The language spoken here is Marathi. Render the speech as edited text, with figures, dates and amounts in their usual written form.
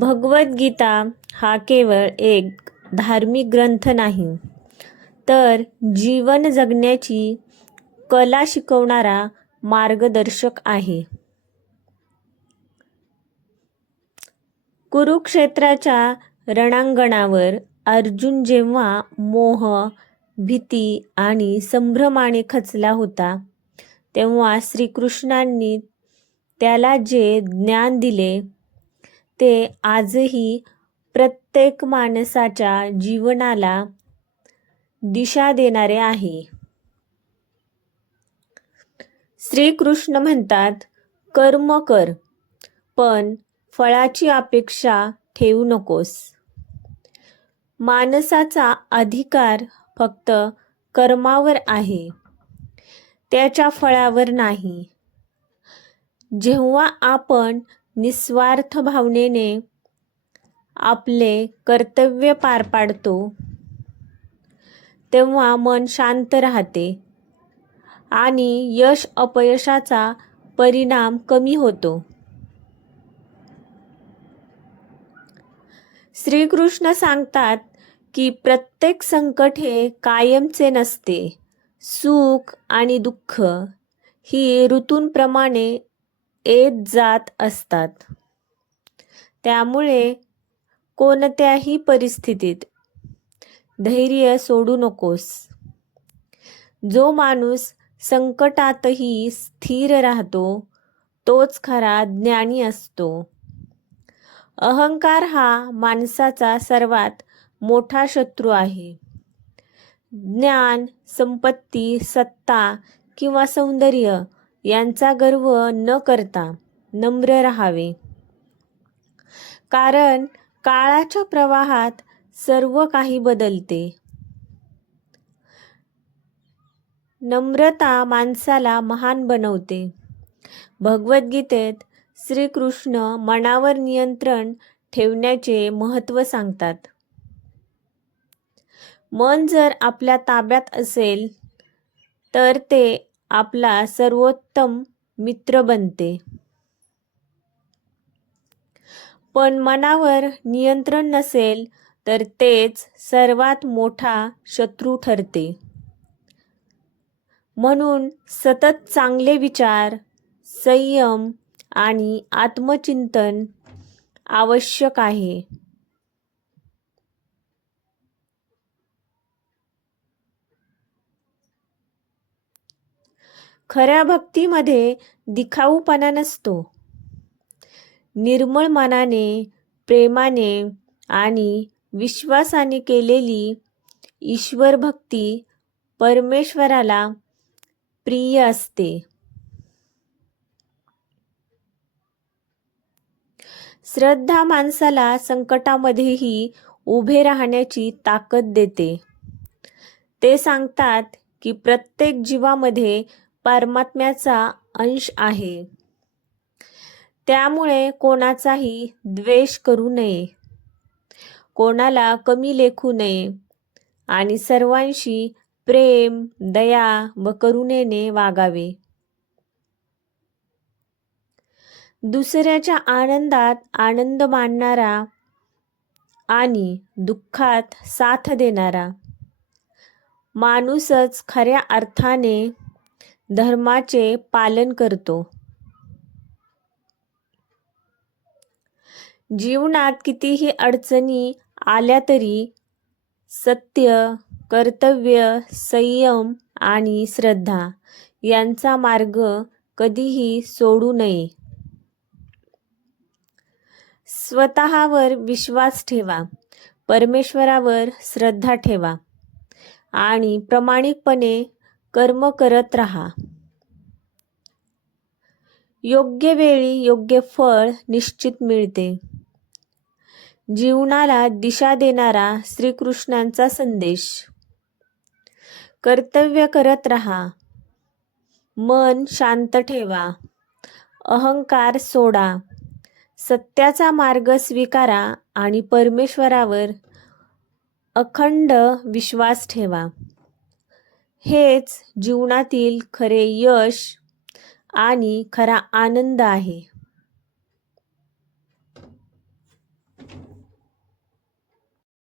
भगवद्गीता हा केवळ एक धार्मिक ग्रंथ नाही, तर जीवन जगण्याची कला शिकवणारा मार्गदर्शक आहे. कुरुक्षेत्राच्या रणांगणावर अर्जुन जेव्हा मोह, भीती आणि संभ्रमाने खचला होता, तेव्हा श्रीकृष्णांनी त्याला जे ज्ञान दिले ते आजही प्रत्येक माणसाच्या जीवनाला दिशा देणारे आहे. श्रीकृष्ण म्हणतात, कर्म कर, पण फळाची अपेक्षा ठेवू नकोस. माणसाचा अधिकार फक्त कर्मावर आहे, त्याच्या फळावर नाही. जेव्हा आपण निस्वार्थ भावनेने आपले कर्तव्य पार पाडतो, तेव्हा मन शांत राहते आणि यश अपयशाचा परिणाम कमी होतो. श्रीकृष्ण सांगतात की प्रत्येक संकट हे कायमचे नसते. सुख आणि दुःख ही ऋतूंप्रमाणे येत जात असतात. त्यामुळे कोणत्याही परिस्थितीत धैर्य सोडू नकोस. जो माणूस संकटातही स्थिर राहतो, तोच खरा ज्ञानी असतो. अहंकार हा माणसाचा सर्वात मोठा शत्रू आहे. ज्ञान, संपत्ती, सत्ता किंवा सौंदर्य यांचा गर्व न करता नम्र राहावे. कारण काळाच्या प्रवाहात सर्व काही बदलते. नम्रता माणसाला महान बनवते. भगवद्गीतेत श्रीकृष्ण मनावर नियंत्रण ठेवण्याचे महत्त्व सांगतात. मन जर आपल्या ताब्यात असेल तर ते आपला सर्वोत्तम मित्र बनते. पण मनावर नियंत्रण नसेल तर तेच सर्वात मोठा शत्रू ठरते. म्हणून सतत चांगले विचार, संयम आणि आत्मचिंतन आवश्यक आहे. खऱ्या भक्तीमध्ये दिखाऊपणा नसतो. निर्मळ मनाने, प्रेमाने आणि विश्वासाने केलेली ईश्वर भक्ती परमेश्वराला प्रिय असते. श्रद्धा माणसाला संकटामध्येही उभे राहण्याची ताकद देते. ते सांगतात की प्रत्येक जीवामध्ये परमात्म्याचा अंश आहे. त्यामुळे कोणाचाही द्वेष करू नये, कोणाला कमी लेखू नये आणि सर्वांशी प्रेम, दया व करुणेने वागावे. दुसऱ्याच्या आनंदात आनंद मानणारा आणि दुःखात साथ देणारा माणूसच खऱ्या अर्थाने धर्माचे पालन करतो. जीवनात कितीही अडचणी आल्या तरी सत्य, कर्तव्य, संयम आणि श्रद्धा यांचा मार्ग कधीही सोडू नये. स्वतःवर विश्वास ठेवा, परमेश्वरावर श्रद्धा ठेवा आणि प्रामाणिकपणे कर्म करत राहा. योग्य वेळी योग्य फळ निश्चित मिळते. जीवनाला दिशा देणारा श्रीकृष्णांचा संदेश. कर्तव्य करत राहा, मन शांत ठेवा, अहंकार सोडा, सत्याचा मार्ग स्वीकारा आणि परमेश्वरावर अखंड विश्वास ठेवा. हेच जीवनातील खरे यश आणि खरा आनंद आहे.